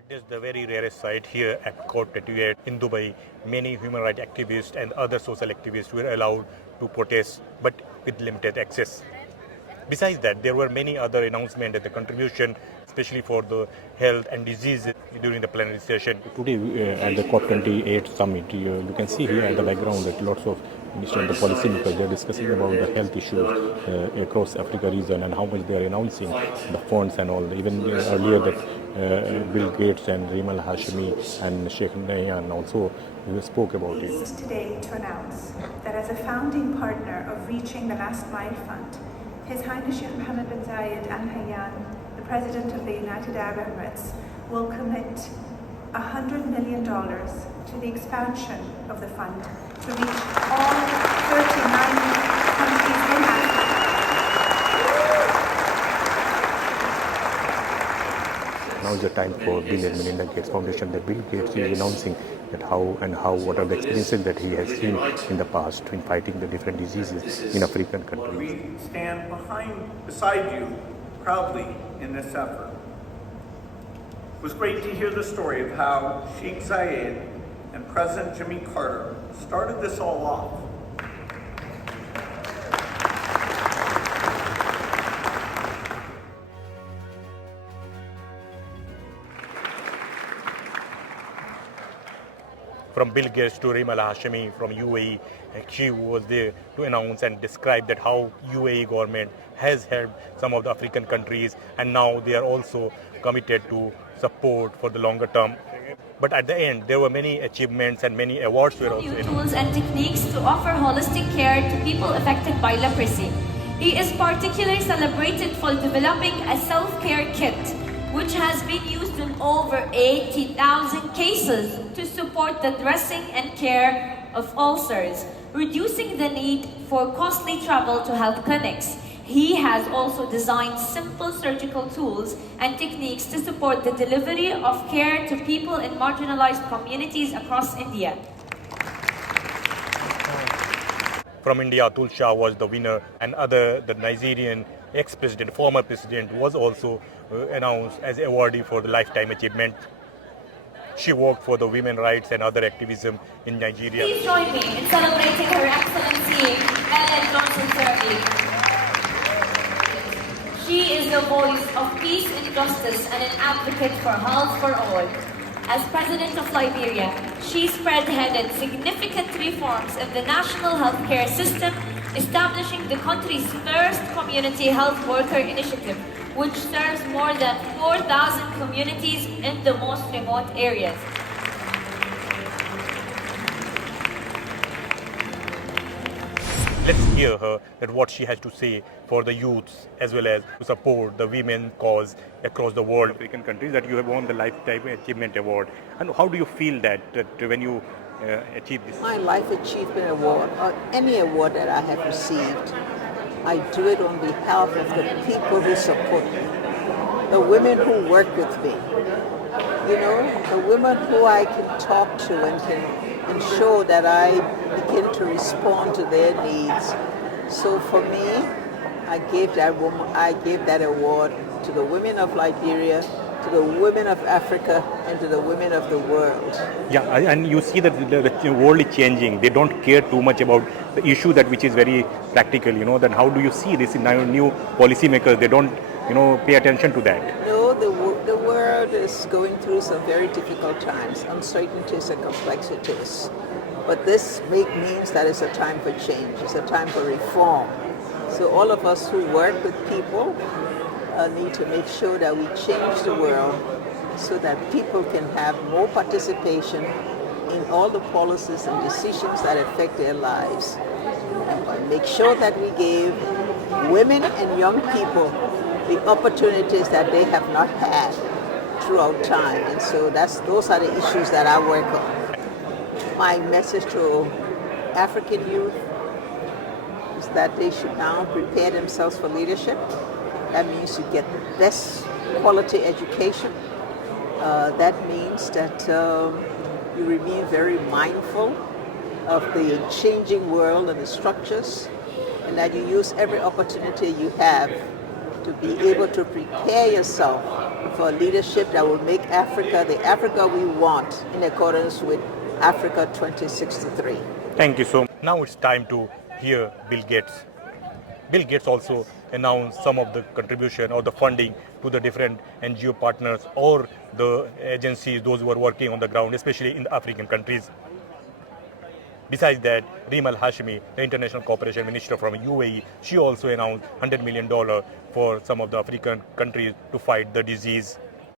Witnessed the very rarest sight here at Court 28 in Dubai. Many human rights activists and other social activists were allowed to protest, but with limited access. Besides that, there were many other announcements and the contribution, especially for the health and disease during the plenary session. Today at the COP28 summit, you can see here at the background that lots of ministers and the policymakers, they're discussing about the health issues across Africa region and how much they are announcing the funds and all. Even earlier that Bill Gates and Rima Al-Hashimi and Sheikh Nayan also spoke about it. Pleased today to announce that as a founding partner of Reaching the Last Mile Fund, His Highness Sheikh Mohammed bin Zayed Al Nahyan, the President of the United Arab Emirates, will commit $100 million to the expansion of the fund to reach all 39 countries in Africa. Now is the time for Bill and Melinda Gates Foundation. That Bill Gates is announcing that what are the experiences that he has seen in the past in fighting the different diseases in African countries. We stand beside you proudly in this effort. It was great to hear the story of how Sheikh Zayed and President Jimmy Carter started this all off. From Bill Gates to Rima Al-Hashimi from UAE, she was there to announce and describe that how UAE government has helped some of the African countries, and now they are also committed to support for the longer term. But at the end, there were many achievements and many awards were also new tools and techniques to offer holistic care to people affected by leprosy. He is particularly celebrated for developing a self-care kit, which has been used in over 80,000 cases to support the dressing and care of ulcers, reducing the need for costly travel to health clinics. He has also designed simple surgical tools and techniques to support the delivery of care to people in marginalized communities across India. From India, Atul Shah was the winner, and the Nigerian ex-president, former president, was also announced as awardee for the lifetime achievement. She worked for the women's rights and other activism in Nigeria. Please join me in celebrating Her Excellency Ellen Johnson Sirleaf. She is the voice of peace and justice and an advocate for health for all. As President of Liberia, she spearheaded significant reforms in the national healthcare system, establishing the country's first community health worker initiative, which serves more than 4,000 communities in the most remote areas. Let's hear her that what she has to say for the youths as well as to support the women cause across the world. African countries that you have won the Lifetime Achievement Award. And how do you feel that when you achieve this? My Life Achievement Award, or any award that I have received, I do it on behalf of the people who support me, the women who work with me, the women who I can talk to and can ensure that I begin to respond to their needs. So for me, I gave that award to the women of Liberia, to the women of Africa, and to the women of the world. Yeah, and you see that the world is changing. They don't care too much about the issue which is very practical, Then how do you see this in new policymakers? They don't, pay attention to that. No, the world is going through some very difficult times, uncertainties and complexities. But this means that it's a time for change. It's a time for reform. So all of us who work with people need to make sure that we change the world so that people can have more participation in all the policies and decisions that affect their lives. And make sure that we give women and young people the opportunities that they have not had throughout time. And so those are the issues that I work on. My message to African youth is that they should now prepare themselves for leadership. That means you get the best quality education. That means that you remain very mindful of the changing world and the structures, and that you use every opportunity you have to be able to prepare yourself for leadership that will make Africa the Africa we want in accordance with Africa 2063. Thank you so much. Now it's time to hear Bill Gates. Bill Gates also announced some of the contribution or the funding to the different NGO partners or the agencies, those who are working on the ground, especially in the African countries. Besides that, Reem Al-Hashmi, the International Cooperation Minister from UAE, she also announced $100 million for some of the African countries to fight the disease.